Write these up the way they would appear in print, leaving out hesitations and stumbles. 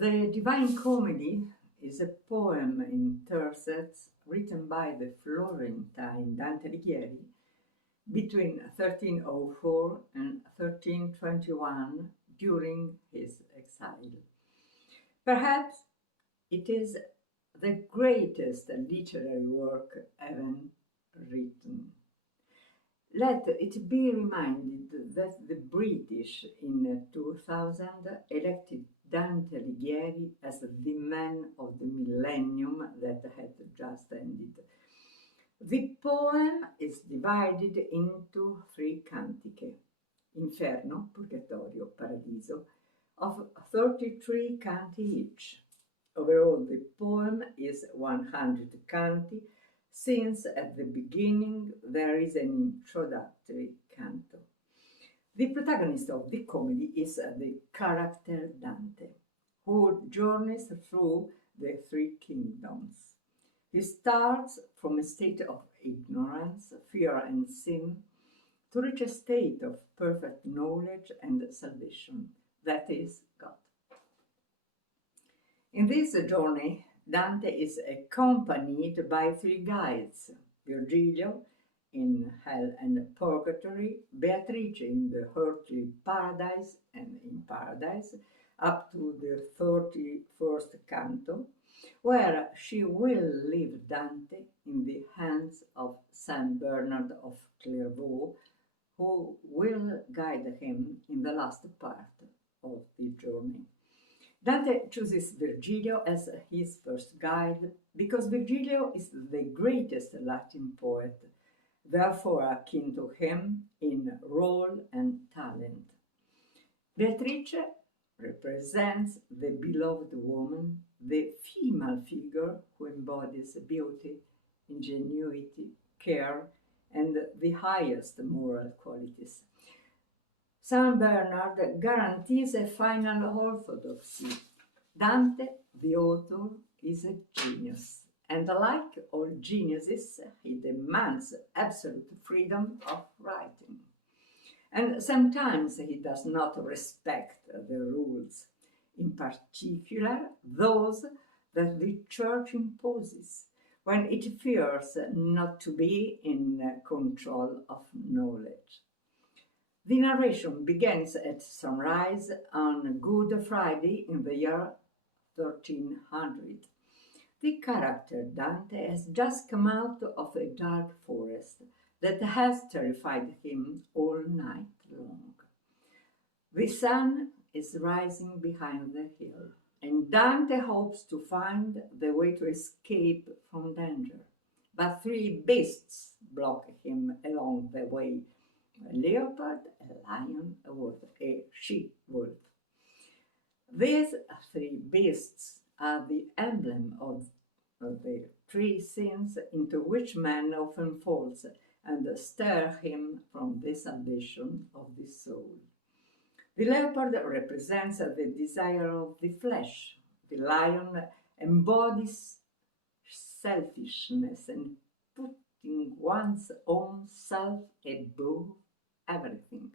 The Divine Comedy is a poem in tercets written by the Florentine Dante Alighieri between 1304 and 1321 during his exile. Perhaps it is the greatest literary work ever written. Let it be reminded that the British in 2000 elected Dante Alighieri as the man of the millennium that had just ended. The poem is divided into three cantiche, Inferno, Purgatorio, Paradiso, of 33 canti each. Overall, the poem is 100 canti, since at the beginning there is an introductory canto. The protagonist of the comedy is the character Dante, who journeys through the three kingdoms. He starts from a state of ignorance, fear, and sin to reach a state of perfect knowledge and salvation, that is, God. In this journey, Dante is accompanied by three guides: Virgilio in hell and purgatory, Beatrice in the earthly paradise and in paradise, up to the 31st canto, where she will leave Dante in the hands of Saint Bernard of Clairvaux, who will guide him in the last part of the journey. Dante chooses Virgilio as his first guide because Virgilio is the greatest Latin poet, therefore akin to him in role and talent. Beatrice represents the beloved woman, the female figure who embodies beauty, ingenuity, care, and the highest moral qualities. Saint Bernard guarantees a final orthodoxy. Dante, the author, is a genius, and like all geniuses, he demands absolute freedom of writing. And sometimes he does not respect the rules, in particular those that the Church imposes, when it fears not to be in control of knowledge. The narration begins at sunrise on Good Friday in the year 1300. The character Dante has just come out of a dark forest that has terrified him all night long. The sun is rising behind the hill, and Dante hopes to find the way to escape from danger. But three beasts block him along the way: a leopard, a lion, a wolf, a she-wolf. These three beasts are the emblem of the three sins into which man often falls and stir him from the salvation of the soul. The leopard represents the desire of the flesh. The lion embodies selfishness and putting one's own self above everything.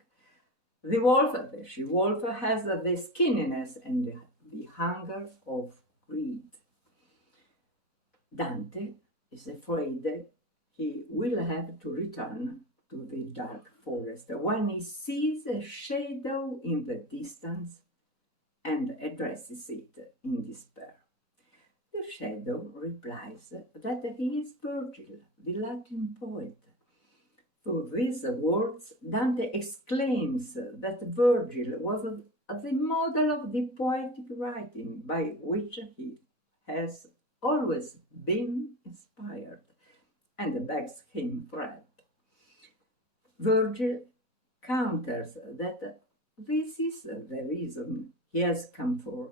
The wolf, the she-wolf, has the skinniness and the hunger of greed. Dante is afraid he will have to return to the dark forest when he sees a shadow in the distance and addresses it in despair. The shadow replies that he is Virgil, the Latin poet. Through these words, Dante exclaims that Virgil was the model of the poetic writing by which he has always been inspired, and begs him for help. Virgil counters that this is the reason he has come for,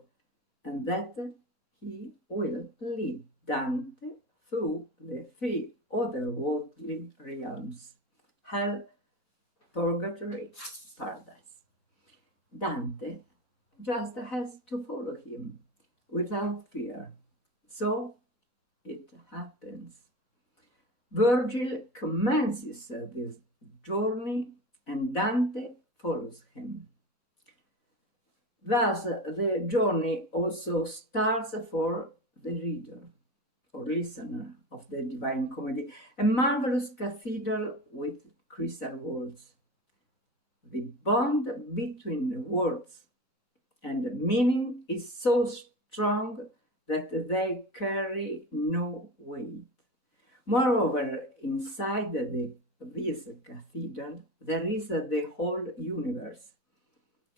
and that he will lead Dante through the three otherworldly realms: hell, purgatory, paradise. Dante just has to follow him without fear. So it happens. Virgil commences this journey and Dante follows him. Thus, the journey also starts for the reader or listener of the Divine Comedy, a marvelous cathedral with crystal walls. The bond between words and meaning is so strong that they carry no weight. Moreover, inside this cathedral, there is the whole universe,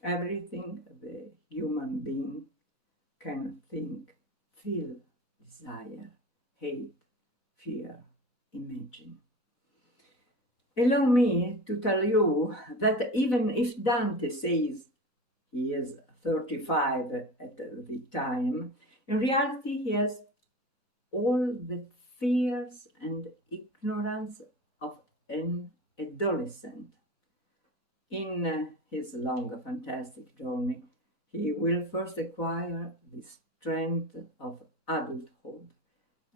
everything the human being can think, feel, desire, hate, fear, imagine. Allow me to tell you that even if Dante says he is 35 at the time, in reality he has all the fears and ignorance of an adolescent. In his long, fantastic journey, he will first acquire the strength of adulthood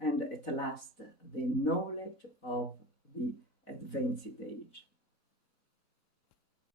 and at last the knowledge of the advanced age.